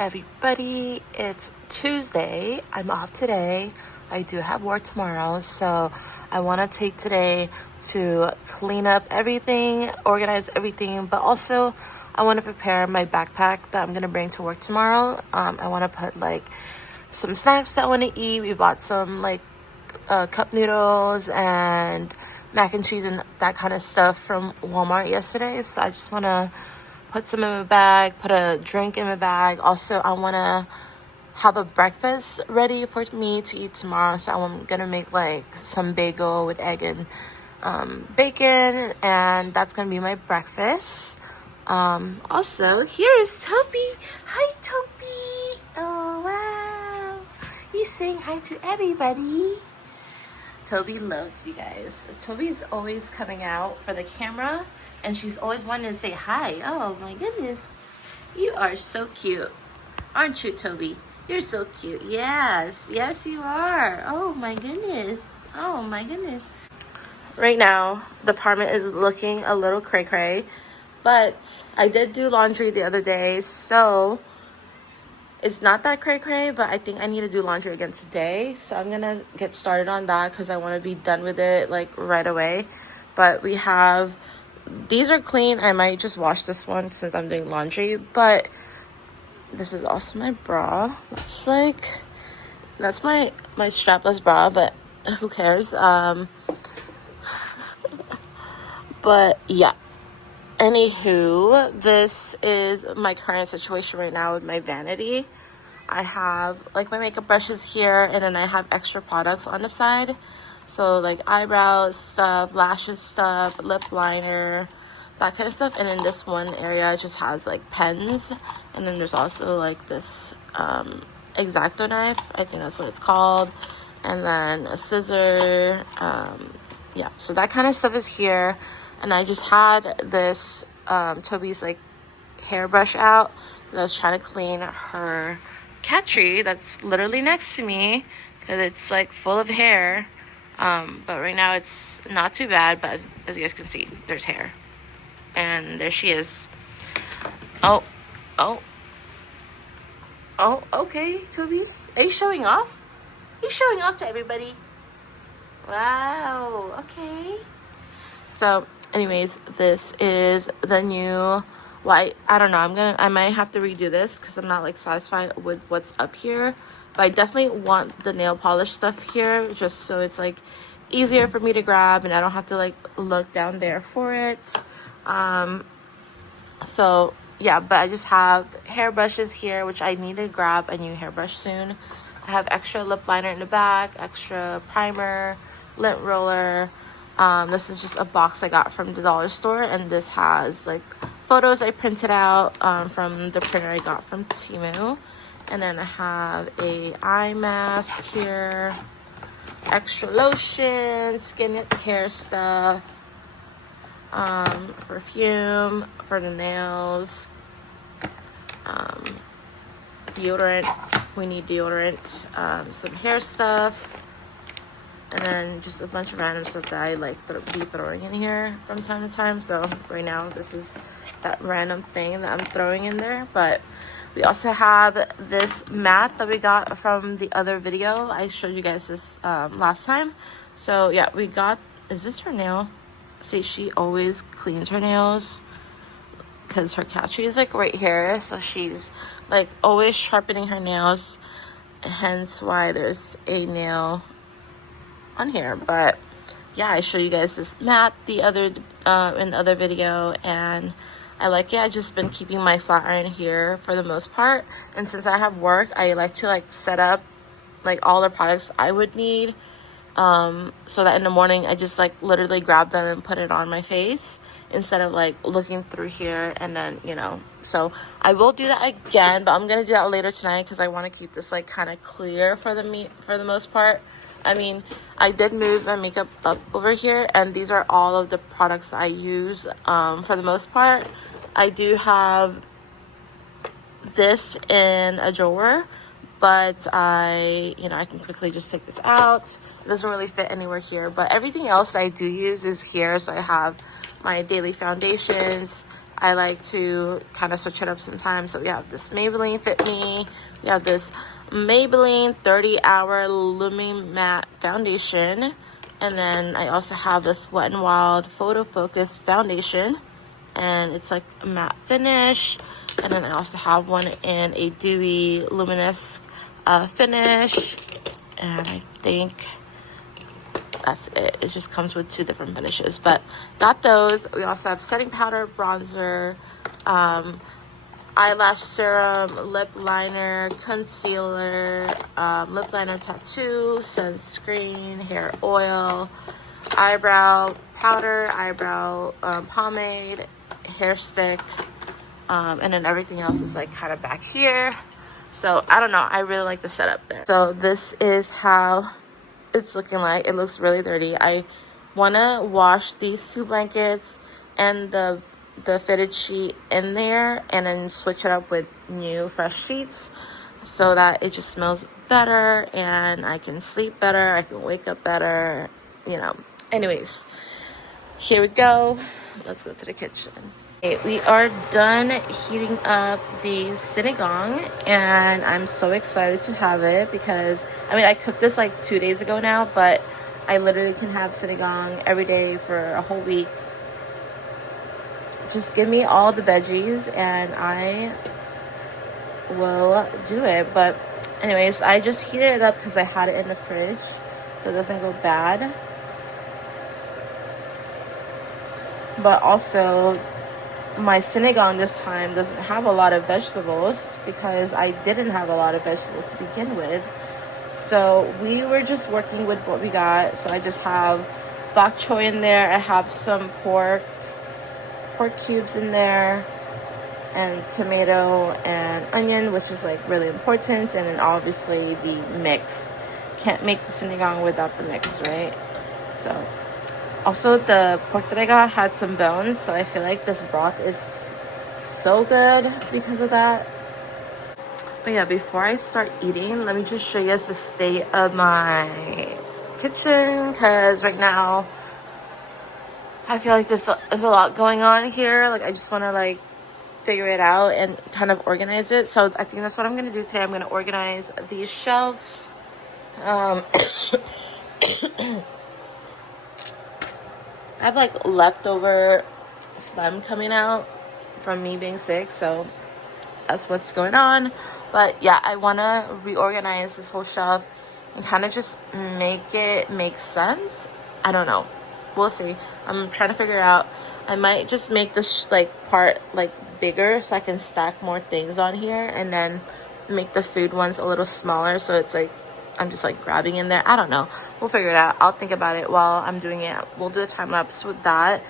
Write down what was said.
everybody. It's Tuesday. I'm off today. I do have work tomorrow, so I want to take today to clean up everything, organize everything, but also I want to prepare my backpack that I'm going to bring to work tomorrow. I want to put like some snacks that I want to eat. We bought some like cup noodles and mac and cheese and that kind of stuff from Walmart yesterday, so I just want to put some in my bag, put a drink in my bag. Also, I want to have a breakfast ready for me to eat tomorrow. So I'm going to make like some bagel with egg and bacon. And that's going to be my breakfast. Also, here is Toby. Hi, Toby. Oh, wow. You saying hi to everybody. Toby loves you guys. Toby's always coming out for the camera. And she's always wanting to say hi. Oh my goodness. You are so cute. Aren't you, Toby? You're so cute. Yes. Yes, you are. Oh my goodness. Oh my goodness. Right now, the apartment is looking a little cray-cray. But I did do laundry the other day. So it's not that cray-cray. But I think I need to do laundry again today. So I'm going to get started on that because I want to be done with it like right away. But we have... These are clean. I might just wash this one since I'm doing laundry. But this is also my bra. That's my strapless bra, but who cares? But yeah. Anywho, this is my current situation right now with my vanity. I have like my makeup brushes here, and then I have extra products on the side. So like eyebrows stuff, lashes stuff, lip liner, that kind of stuff. And in this one area just has like pens. And then there's also like this X-Acto knife. I think that's what it's called. And then a scissor. Yeah, so that kind of stuff is here. And I just had this Toby's like hairbrush out that I was trying to clean her cat tree that's literally next to me because it's like full of hair. But right now it's not too bad, but as you guys can see, there's hair. And there she is. Oh, okay, Toby. Are you showing off? Are you showing off to everybody? Wow, okay. So, anyways, this is the new... Well, I don't know. I might have to redo this because I'm not like satisfied with what's up here. But I definitely want the nail polish stuff here just so it's like easier for me to grab and I don't have to like look down there for it. So yeah, but I just have hairbrushes here, which I need to grab a new hairbrush soon. I have extra lip liner in the back, extra primer, lint roller. This is just a box I got from the dollar store, and this has like photos I printed out from the printer I got from Temu. And then I have a eye mask here, extra lotion, skin care stuff, perfume for the nails, deodorant. We need deodorant, some hair stuff, and then just a bunch of random stuff that I like be throwing in here from time to time. So right now, this is that random thing that I'm throwing in there, but... We also have this mat that we got from the other video. I showed you guys this last time. So yeah, we got... Is this her nail? See, she always cleans her nails because her cat tree is like right here. So she's like always sharpening her nails. Hence why there's a nail on here. But yeah, I showed you guys this mat in the other video, and I like it. I've just been keeping my flat iron here for the most part. And since I have work, I like to like set up like all the products I would need. So that in the morning, I just like literally grab them and put it on my face instead of like looking through here and then, you know. So I will do that again, but I'm going to do that later tonight because I want to keep this like kind of clear for the most part. I mean, I did move my makeup up over here, and these are all of the products I use for the most part. I do have this in a drawer, but I can quickly just take this out. It doesn't really fit anywhere here, but everything else I do use is here. So I have my daily foundations. I like to kind of switch it up sometimes. So we have this Maybelline Fit Me. We have this Maybelline 30-Hour Luminous Matte Foundation. And then I also have this Wet n Wild Photo Focus Foundation. And it's like a matte finish. And then I also have one in a dewy luminous finish. And I think that's it. It just comes with 2 different finishes, but got those. We also have setting powder, bronzer, eyelash serum, lip liner, concealer, lip liner tattoo, sunscreen, hair oil, eyebrow powder, eyebrow pomade, hair stick, and then everything else is like kind of back here. So I don't know, I really like the setup there. So this is how it's looking like. It looks really dirty. I want to wash these 2 blankets and the fitted sheet in there, and then switch it up with new fresh sheets so that it just smells better and I can sleep better, I can wake up better, you know. Anyways, here we go. Let's go to the kitchen. Okay, we are done heating up the sinigang, and I'm so excited to have it because, I mean, I cooked this like 2 days ago now, but I literally can have sinigang every day for a whole week. Just give me all the veggies and I will do it. But anyways, I just heated it up because I had it in the fridge so it doesn't go bad. But also, my sinigang this time doesn't have a lot of vegetables because I didn't have a lot of vegetables to begin with. So we were just working with what we got. So I just have bok choy in there. I have some pork cubes in there, and tomato and onion, which is like really important. And then obviously the mix. Can't make the sinigang without the mix, right? So also, the pork that I got had some bones, so I feel like this broth is so good because of that. But yeah, before I start eating, let me just show you guys the state of my kitchen, because right now I feel like there's a lot going on here. Like, I just want to like figure it out and kind of organize it. So I think that's what I'm going to do today. I'm going to organize these shelves. I have like leftover phlegm coming out from me being sick, so that's what's going on. But yeah, I want to reorganize this whole shelf and kind of just make it make sense. I don't know. We'll see. I'm trying to figure out. I might just make this like part like bigger so I can stack more things on here, and then make the food ones a little smaller so it's like I'm just like grabbing in there. I don't know. We'll figure it out. I'll think about it while I'm doing it. We'll do a time lapse with that.